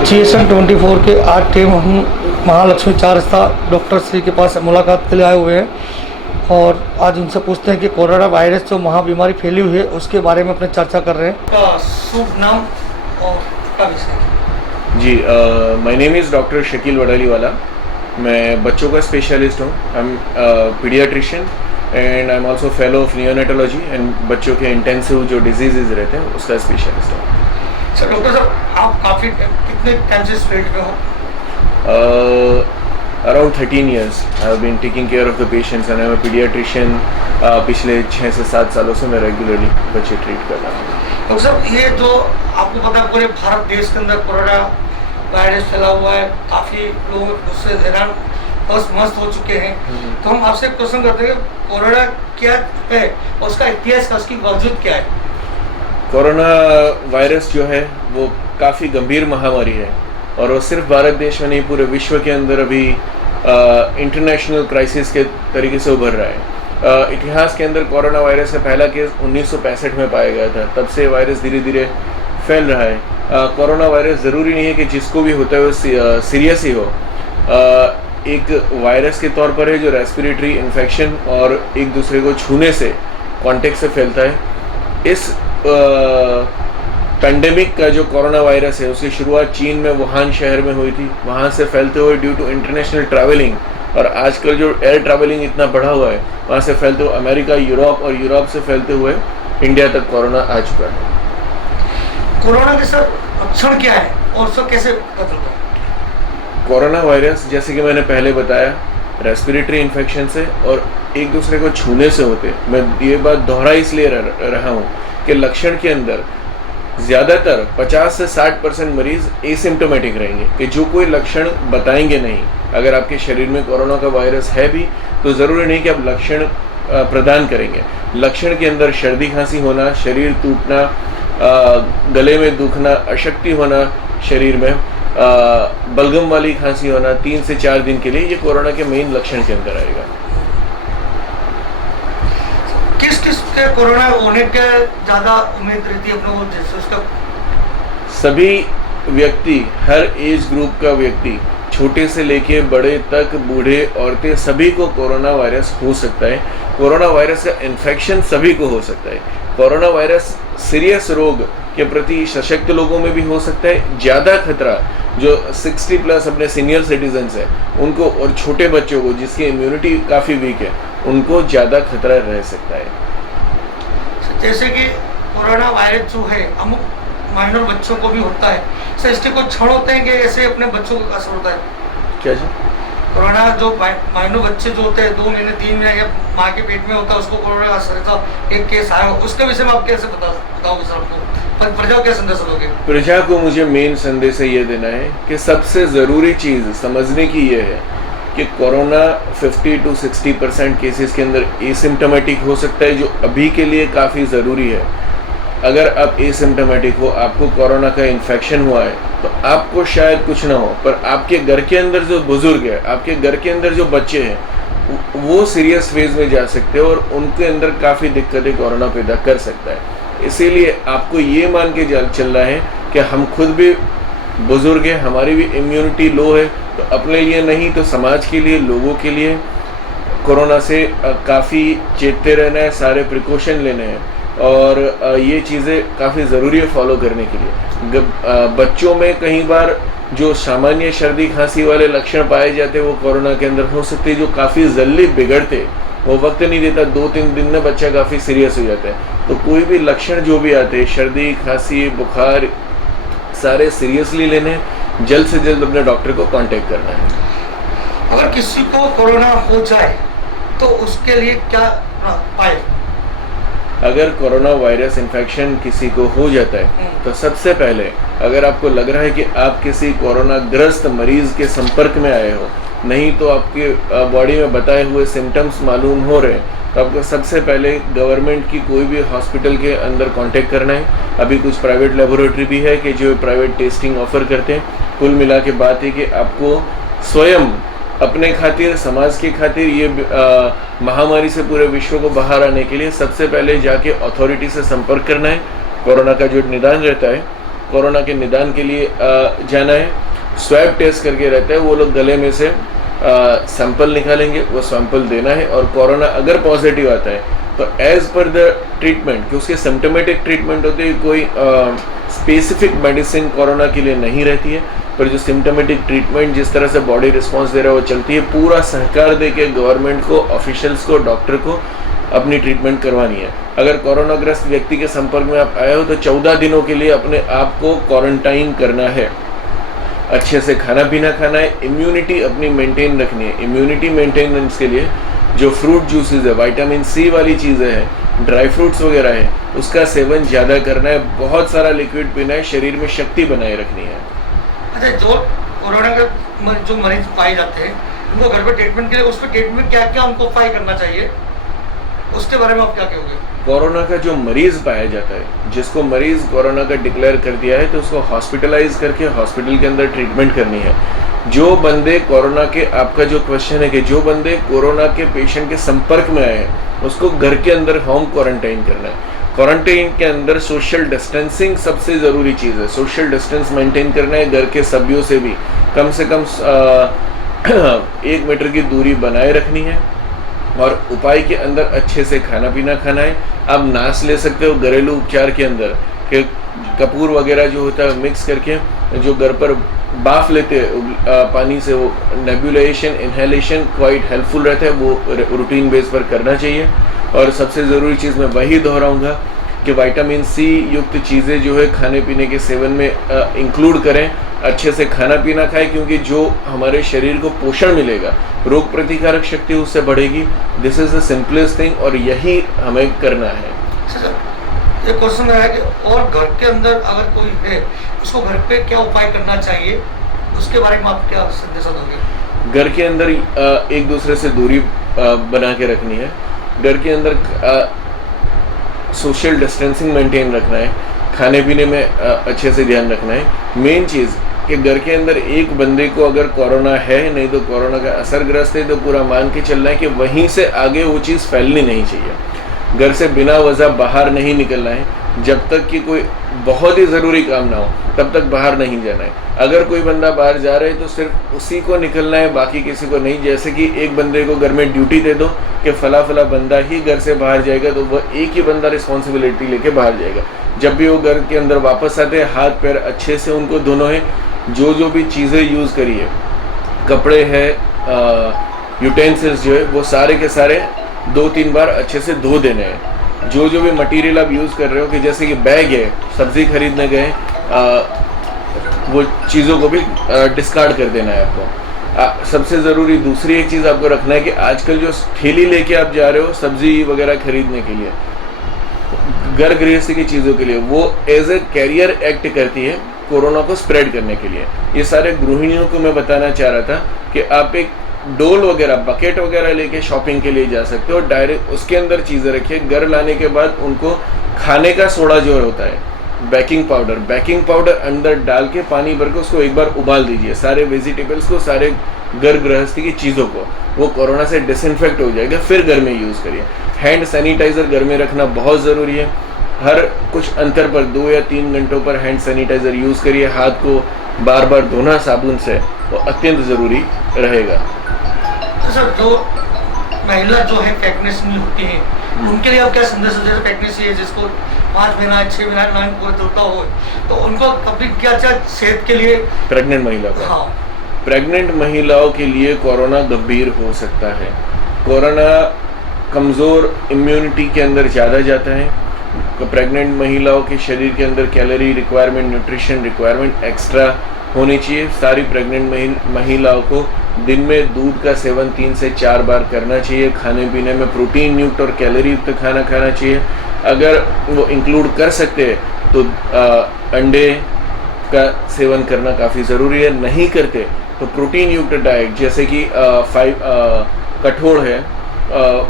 GSM 24 के आज team हम महालक्ष्मी चार रास्ता डॉक्टर श्री के पास मुलाकात के लिए आए हुए हैं और आज उनसे पूछते हैं कि कोरोना वायरस जो महाबीमारी फैली हुई है उसके बारे में अपने चर्चा कर रहे हैं। शुभ नाम और का विषय जी, my name is doctor Shakeel Wadaliwala. मैं बच्चों का स्पेशलिस्ट हूँ। I am paediatrician and I am also fellow of neonatology and बच्चों के इंटेंसिव जो डिजीज़ रहते हैं उसका स्पेशलिस्ट हूँ। सर डॉक्टर साहब आप काफ़ी कितने टाइम से इस फील्ड में हो? Around 13 years I have been taking care of the patients and I am a paediatrician. पिछले 6 से 7 सालों से मैं रेगुलरली बच्चे ट्रीट कर रहा हूँ। डॉक्टर साहब ये जो आपको पता है पूरे भारत देश के अंदर कोरोना वायरस फैला हुआ है, काफ़ी लोग उससे हैरान मस्त हो चुके हैं। तो हम आपसे क्वेश्चन करते हैं कोरोना क्या है और उसका इतिहास का उसकी वजूद क्या है? कोरोना वायरस जो है वो काफ़ी गंभीर महामारी है और वो सिर्फ भारत देश में नहीं पूरे विश्व के अंदर अभी इंटरनेशनल क्राइसिस के तरीके से उभर रहा है। इतिहास के अंदर कोरोना वायरस का पहला केस 1965 में पाया गया था। तब से वायरस धीरे धीरे फैल रहा है। कोरोना वायरस ज़रूरी नहीं है कि जिसको भी होता है वो सीरियस ही हो। एक वायरस के तौर पर है जो रेस्पिरेटरी इन्फेक्शन और एक दूसरे को छूने से कांटेक्ट से फैलता है। इस पेंडेमिक का जो कोरोना वायरस है उसकी शुरुआत चीन में वुहान शहर में हुई थी। वहाँ से फैलते हुए ड्यू टू इंटरनेशनल ट्रैवलिंग और आजकल जो एयर ट्रैवलिंग इतना बढ़ा हुआ है वहाँ से फैलते हुए अमेरिका, यूरोप और यूरोप से फैलते हुए इंडिया तक कोरोना आ चुका है। कोरोना के सर लक्षण क्या है और उसको कैसे पता चलता है? कोरोना वायरस जैसे कि मैंने पहले बताया रेस्पिरेटरी इन्फेक्शन से और एक दूसरे को छूने से होते। मैं ये बात दोहरा इसलिए रहा हूँ कि लक्षण के अंदर ज़्यादातर 50 से 60% मरीज एसिम्टोमेटिक रहेंगे कि जो कोई लक्षण बताएंगे नहीं। अगर आपके शरीर में कोरोना का वायरस है भी तो ज़रूरी नहीं कि आप लक्षण प्रदान करेंगे। लक्षण के अंदर सर्दी खांसी होना, शरीर टूटना, गले में दुखना, अशक्ति होना शरीर में, बलगम वाली खांसी होना 3 से 4 दिन के लिए, ये कोरोना के मेन लक्षण के अंदर आएगा। किस किस के कोरोना होने के ज़्यादा उम्मीद रहती है अपने को जैसे उसका? सभी व्यक्ति, हर एज ग्रुप का व्यक्ति, छोटे से लेके बड़े तक, बूढ़े, औरतें, सभी को कोरोना वायरस हो सकता है। कोरोना वायरस का इन्फेक्शन सभी को हो सकता है। कोरोना वायरस सीरियस रोग के प्रति सशक्त लोगों में भी हो सकता है। ज़्यादा खतरा जो 60 प्लस अपने सीनियर सिटीजन्स हैं उनको और छोटे बच्चों को जिसकी इम्यूनिटी काफ़ी वीक है उनको ज़्यादा खतरा रह सकता है। जैसे कि कोरोना वायरस जो है अमुक माइनर बच्चों को भी होता है, सर इसके कुछ क्षण होते हैं कि ऐसे अपने बच्चों को असर होता है? क्या जी? कोरोना जो माइनर बच्चे जो होते हैं 2 महीने 3 महीने या माँ के पेट में होता है उसको कोरोना का असर था, एक केस आया, उसके विषय में आप कैसे बताओगे सर? आपको प्रजा को क्या संदेश दोगे? प्रजा को मुझे मेन संदेश ये देना है कि सबसे ज़रूरी चीज़ समझने की ये है कि कोरोना 50 to 60% केसेस के अंदर एसिम्टोमेटिक हो सकता है, जो अभी के लिए काफ़ी ज़रूरी है। अगर आप एसिम्टोमेटिक हो, आपको कोरोना का इन्फेक्शन हुआ है तो आपको शायद कुछ ना हो, पर आपके घर के अंदर जो बुजुर्ग है, आपके घर के अंदर जो बच्चे हैं वो सीरियस फेज में जा सकते हैं और उनके अंदर काफ़ी दिक्कतें कोरोना पैदा कर सकता है। इसीलिए आपको ये मान के चलना है कि हम खुद भी बुजुर्ग हैं, हमारी भी इम्यूनिटी लो है, तो अपने लिए नहीं तो समाज के लिए, लोगों के लिए कोरोना से काफ़ी चेतते रहना है, सारे प्रिकॉशन लेने हैं और ये चीज़ें काफ़ी ज़रूरी है फॉलो करने के लिए। बच्चों में कई बार जो सामान्य सर्दी खांसी वाले लक्षण पाए जाते हैं वो कोरोना के अंदर हो सकते हैं, जो काफ़ी जल्दी बिगड़ते, वो वक्त नहीं देता, 2-3 दिन में बच्चा काफ़ी सीरियस हो जाता है। तो कोई भी लक्षण जो भी आते हैं, सर्दी खांसी बुखार, सारे सीरियसली लेने, जल्द से जल्द अपने डॉक्टर को कांटेक्ट करना है। अगर किसी को कोरोना हो जाए तो उसके लिए क्या उपाय? अगर कोरोना वायरस इन्फेक्शन किसी को हो जाता है तो सबसे पहले अगर आपको लग रहा है कि आप किसी कोरोना ग्रस्त मरीज के संपर्क में आए हो, नहीं तो आपके बॉडी में बताए हुए सिम्टम्स मालूम हो रहे हैं, तो आपको सबसे पहले गवर्नमेंट की कोई भी हॉस्पिटल के अंदर कांटेक्ट करना है। अभी कुछ प्राइवेट लेबोरेटरी भी है कि जो प्राइवेट टेस्टिंग ऑफर करते हैं। कुल मिला के बात है कि आपको स्वयं अपने खातिर, समाज के खातिर, ये महामारी से पूरे विश्व को बाहर आने के लिए सबसे पहले जाके अथॉरिटी से संपर्क करना है। कोरोना का जो निदान रहता है कोरोना के निदान के लिए जाना है, स्वैब टेस्ट करके रहता है, वो लोग गले में से सैंपल निकालेंगे, वो सैंपल देना है, और कोरोना अगर पॉजिटिव आता है तो एज पर द ट्रीटमेंट, कि उसके सिम्टोमेटिक ट्रीटमेंट होते हैं, कोई स्पेसिफिक मेडिसिन कोरोना के लिए नहीं रहती है, पर जो सिम्टोमेटिक ट्रीटमेंट जिस तरह से बॉडी रिस्पॉन्स दे रहा है वो चलती है। पूरा सहकार दे के गवर्नमेंट को, ऑफिशियल्स को, डॉक्टर को अपनी ट्रीटमेंट करवानी है। अगर कोरोनाग्रस्त व्यक्ति के संपर्क में आप आए हो तो 14 दिनों के लिए अपने आप को क्वारंटाइन करना है, अच्छे से खाना पीना खाना है, इम्यूनिटी अपनी मेंटेन रखनी है। इम्यूनिटी मेंटेनेंस के लिए जो फ्रूट जूसेस है, विटामिन सी वाली चीज़ें हैं, ड्राई फ्रूट्स वगैरह है, उसका सेवन ज़्यादा करना है, बहुत सारा लिक्विड पीना है, शरीर में शक्ति बनाए रखनी है। अच्छा, जो कोरोना के जो मरीज पाए जाते हैं उनको घर पे ट्रीटमेंट के लिए, उसमें ट्रीटमेंट क्या क्या उनको उपाय करना चाहिए, उसके बारे में आप क्या कहोगे? कोरोना का जो मरीज पाया जाता है, जिसको मरीज कोरोना का डिक्लेयर कर दिया है, तो उसको हॉस्पिटलाइज करके हॉस्पिटल के अंदर ट्रीटमेंट करनी है। जो बंदे कोरोना के, आपका जो क्वेश्चन है कि जो बंदे कोरोना के पेशेंट के संपर्क में आए हैं उसको घर के अंदर होम क्वारंटाइन करना है। क्वारंटाइन के अंदर सोशल डिस्टेंसिंग सबसे ज़रूरी चीज़ है, सोशल डिस्टेंस मेंटेन करना है, घर के सभ्यों से भी कम से कम 1 मीटर की दूरी बनाए रखनी है, और उपाय के अंदर अच्छे से खाना पीना खाना है। आप नाश ले सकते हो घरेलू उपचार के अंदर, कि कपूर वगैरह जो होता है मिक्स करके, जो घर पर बाफ लेते हैं पानी से, वो नेबुलाइजेशन, इनहेलेशन क्वाइट हेल्पफुल रहता है, वो रूटीन बेस पर करना चाहिए। और सबसे ज़रूरी चीज़ मैं वही दोहराऊंगा कि विटामिन सी युक्त चीज़ें जो है खाने पीने के सेवन में इंक्लूड करें, अच्छे से खाना पीना खाएं, क्योंकि जो हमारे शरीर को पोषण मिलेगा, रोग प्रतिकारक शक्ति उससे बढ़ेगी। This is the simplest thing, और यही हमें करना है। ये क्वेश्चन मेरा है कि और घर के अंदर अगर कोई है, उसको घर पे क्या उपाय करना चाहिए, उसके बारे में आप क्या संदेश दोगे? घर के अंदर एक दूसरे से दूरी बना के रखनी है, घर के अंदर सोशल डिस्टेंसिंग मेंटेन रखना है, खाने पीने में अच्छे से ध्यान रखना है। मेन चीज़ कि घर के अंदर एक बंदे को अगर कोरोना है, नहीं तो कोरोना का असरग्रस्त है, तो पूरा मान के चलना है कि वहीं से आगे वो चीज़ फैलनी नहीं चाहिए। घर से बिना वजह बाहर नहीं निकलना है, जब तक कि कोई बहुत ही ज़रूरी काम ना हो तब तक बाहर नहीं जाना है। अगर कोई बंदा बाहर जा रहा है तो सिर्फ उसी को निकलना है, बाकी किसी को नहीं। जैसे कि एक बंदे को घर में ड्यूटी दे दो कि फला फला बंदा ही घर से बाहर जाएगा, तो वह एक ही बंदा रिस्पॉन्सिबिलिटी लेके बाहर जाएगा। जब भी वो घर के अंदर वापस आते हैं, हाथ पैर अच्छे से उनको धोना है, जो भी चीज़ें यूज़ करिए, कपड़े हैं, यूटेंसिल्स जो है, वो सारे के सारे 2-3 बार अच्छे से धो देने हैं। जो भी मटेरियल आप यूज़ कर रहे हो, कि जैसे कि बैग है, सब्ज़ी खरीदने गए, वो चीज़ों को भी डिस्कार्ड कर देना है आपको। सबसे ज़रूरी दूसरी एक चीज़ आपको रखना है कि आजकल जो ठेली लेके आप जा रहे हो सब्ज़ी वगैरह खरीदने के लिए, घर गृहस्थी की चीज़ों के लिए, वो एज ए कैरियर एक्ट करती है कोरोना को स्प्रेड करने के लिए। ये सारे गृहिणियों को मैं बताना चाह रहा था कि आप एक डोल वगैरह, बकेट वगैरह लेके शॉपिंग के लिए जा सकते हो, डायरेक्ट उसके अंदर चीज़ें रखिए। घर लाने के बाद उनको खाने का सोडा जो होता है, बेकिंग पाउडर अंदर डाल के पानी भर के उसको एक बार उबाल दीजिए, सारे वेजिटेबल्स को, सारे घर गृहस्थी की चीज़ों को, वो कोरोना से डिसइंफेक्ट हो जाएगा। फिर घर में यूज़ करिए। हैंड सैनिटाइज़र घर में रखना बहुत ज़रूरी है। हर कुछ अंतर पर 2 या 3 घंटों पर हैंड सैनिटाइज़र यूज़ करिए। हाथ को बार बार धोना साबुन से, वो अत्यंत ज़रूरी रहेगा। तो सर, जो महिला जो है प्रेगनेंसी होती है, उनके लिए आप क्या संदेश हो? जैसे प्रेगनेंसी है, जिसको 5 महीना 6 महीना 9 पूरे होता हो, तो उनको कभी क्या सेहत के लिए, प्रेग्नेंट महिला को, हाँ, प्रेग्नेंट महिलाओं के लिए कोरोना गंभीर हो सकता है। कोरोना कमज़ोर इम्यूनिटी के अंदर ज़्यादा जाता है। प्रेग्नेंट महिलाओं के शरीर के अंदर calorie requirement, nutrition requirement extra होनी चाहिए। सारी प्रेग्नेंट महिलाओं को दिन में दूध का सेवन 3 से 4 बार करना चाहिए। खाने पीने में प्रोटीन युक्त और कैलोरी युक्त खाना खाना चाहिए। अगर वो इंक्लूड कर सकते हैं तो अंडे का सेवन करना काफ़ी ज़रूरी है। नहीं करते तो प्रोटीन युक्त डाइट, जैसे कि कठोल है,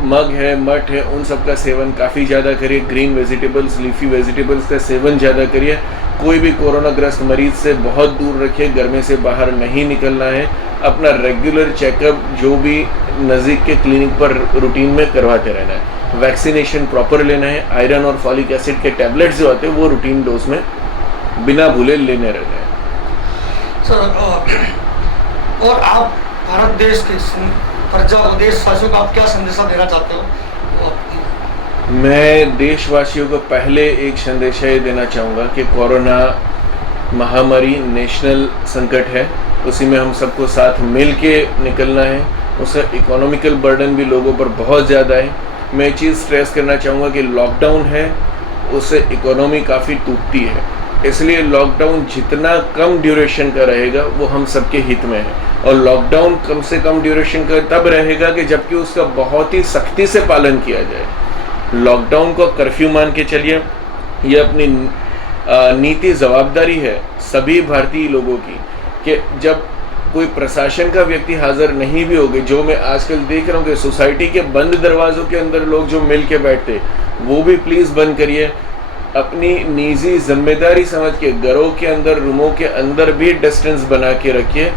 मग है, मठ है, उन सब का सेवन काफ़ी ज़्यादा करिए। ग्रीन वेजिटेबल्स, लीफी वेजिटेबल्स का सेवन ज़्यादा करिए। कोई भी कोरोनाग्रस्त मरीज से बहुत दूर रखिए। घर में से बाहर नहीं निकलना है। अपना रेगुलर चेकअप जो भी नज़दीक के क्लिनिक पर रूटीन में करवाते रहना है। वैक्सीनेशन प्रॉपर लेना है। आयरन और फॉलिक एसिड के टैबलेट्स जो आते हैं वो रूटीन डोज में बिना भूले लेने रहना है। सर और आप भारत देश के प्रजा को, देशवासियों को आप क्या संदेशा देना चाहते हो? मैं देशवासियों को पहले एक संदेश ये देना चाहूँगा कि कोरोना महामारी नेशनल संकट है, उसी में हम सबको साथ मिल के निकलना है। उसका इकोनॉमिकल बर्डन भी लोगों पर बहुत ज़्यादा है। मैं एक चीज़ स्ट्रेस करना चाहूँगा कि लॉकडाउन है, उससे इकोनॉमी काफ़ी टूटती है, इसलिए लॉकडाउन जितना कम ड्यूरेशन का रहेगा वो हम सबके हित में है। और लॉकडाउन कम से कम ड्यूरेशन का तब रहेगा कि जबकि उसका बहुत ही सख्ती से पालन किया जाए। लॉकडाउन को कर्फ्यू मान के चलिए, ये अपनी नीति जवाबदारी है सभी भारतीय लोगों की कि जब कोई प्रशासन का व्यक्ति हाजिर नहीं भी होगे, जो मैं आजकल देख रहा हूँ कि सोसाइटी के बंद दरवाज़ों के अंदर लोग जो मिल के बैठते, वो भी प्लीज़ बंद करिए। अपनी निजी जिम्मेदारी समझ के घरों के अंदर, रूमों के अंदर भी डिस्टेंस बना के रखिए।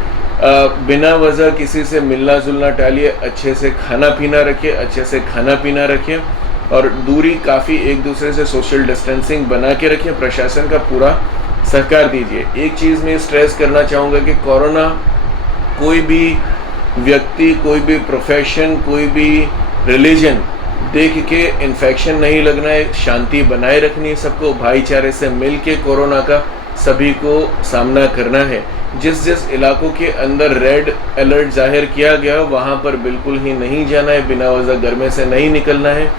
बिना वजह किसी से मिलना जुलना टालिए, अच्छे से खाना पीना रखिए, अच्छे से खाना पीना रखिए और दूरी काफ़ी एक दूसरे से सोशल डिस्टेंसिंग बना के रखिए। प्रशासन का पूरा सहकार दीजिए। एक चीज़ मैं स्ट्रेस करना चाहूँगा कि कोरोना कोई भी व्यक्ति, कोई भी प्रोफेशन, कोई भी रिलीजन देख के इन्फेक्शन नहीं लगना है, शांति बनाए रखनी है, सबको भाईचारे से मिल के कोरोना का सभी को सामना करना है। जिस जिस इलाकों के अंदर रेड अलर्ट जाहिर किया गया वहाँ पर बिल्कुल ही नहीं जाना है, बिना वजह घर में से नहीं निकलना है।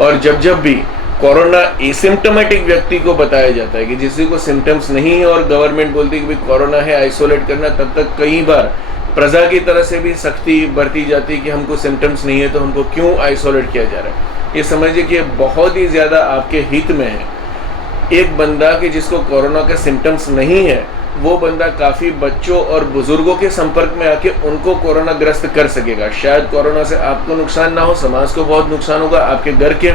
और जब जब भी कोरोना एसिम्टोमेटिक व्यक्ति को बताया जाता है कि जिसको को सिम्टम्स नहीं है और गवर्नमेंट बोलती है कि भाई कोरोना है, आइसोलेट करना, तब तक कई बार प्रजा की तरह से भी सख्ती बरती जाती है कि हमको सिम्टम्स नहीं है तो हमको क्यों आइसोलेट किया जा रहा है। ये समझिए कि बहुत ही ज़्यादा आपके हित में है। एक बंदा कि जिसको कोरोना के सिम्टम्स नहीं है, वो बंदा काफ़ी बच्चों और बुजुर्गों के संपर्क में आके उनको कोरोना ग्रस्त कर सकेगा। शायद कोरोना से आपको नुकसान ना हो, समाज को बहुत नुकसान होगा, आपके घर के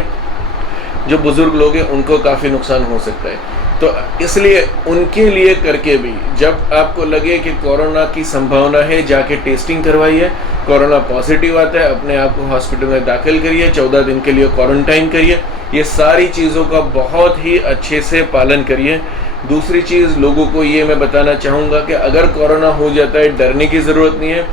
जो बुजुर्ग लोग हैं उनको काफ़ी नुकसान हो सकता है। तो इसलिए उनके लिए करके भी जब आपको लगे कि कोरोना की संभावना है, जाके टेस्टिंग करवाइए। कोरोना पॉजिटिव आता है, अपने आप को हॉस्पिटल में दाखिल करिए, 14 दिन के लिए क्वारंटाइन करिए। ये सारी चीज़ों का बहुत ही अच्छे से पालन करिए। दूसरी चीज़ लोगों को ये मैं बताना चाहूँगा कि अगर कोरोना हो जाता है, डरने की ज़रूरत नहीं है।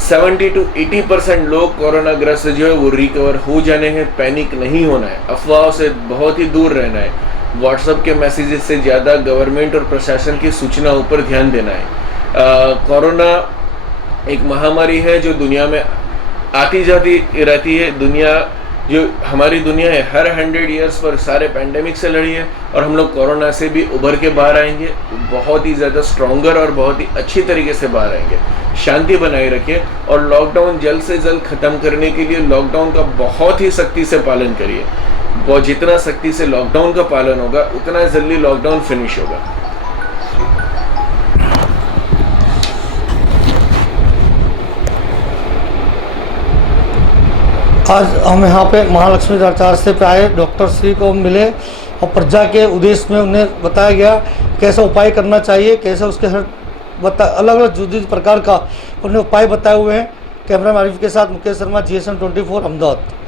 70 to 80% लोग कोरोना ग्रस्त जो है वो रिकवर हो जाने हैं। पैनिक नहीं होना है, अफवाहों से बहुत ही दूर रहना है। व्हाट्सएप के मैसेजेस से ज़्यादा गवर्नमेंट और प्रशासन की सूचना ऊपर ध्यान देना है। कोरोना एक महामारी है जो दुनिया में आती जाती रहती है। दुनिया जो हमारी दुनिया है हर 100 ईयर्स पर सारे पैंडेमिक से लड़ी है और हम लोग कोरोना से भी उभर के बाहर आएंगे, बहुत ही ज़्यादा स्ट्रॉन्गर और बहुत ही अच्छी तरीके से बाहर आएंगे। शांति बनाए रखिए और लॉकडाउन जल्द से जल्द ख़त्म करने के लिए लॉकडाउन का बहुत ही सख्ती से पालन करिए। बहुत जितना सख्ती से लॉकडाउन का पालन होगा उतना जल्दी लॉकडाउन फिनिश होगा। आज हम यहाँ पे महालक्ष्मी आचार्य पे आए, डॉक्टर श्री को मिले और प्रजा के उद्देश्य में उन्हें बताया गया कैसा उपाय करना चाहिए, कैसे उसके हर अलग अलग जुदी प्रकार का उन्हें उपाय बताए हुए हैं। कैमरा आरिफ के साथ मुकेश शर्मा, GSM 24 अहमदाबाद।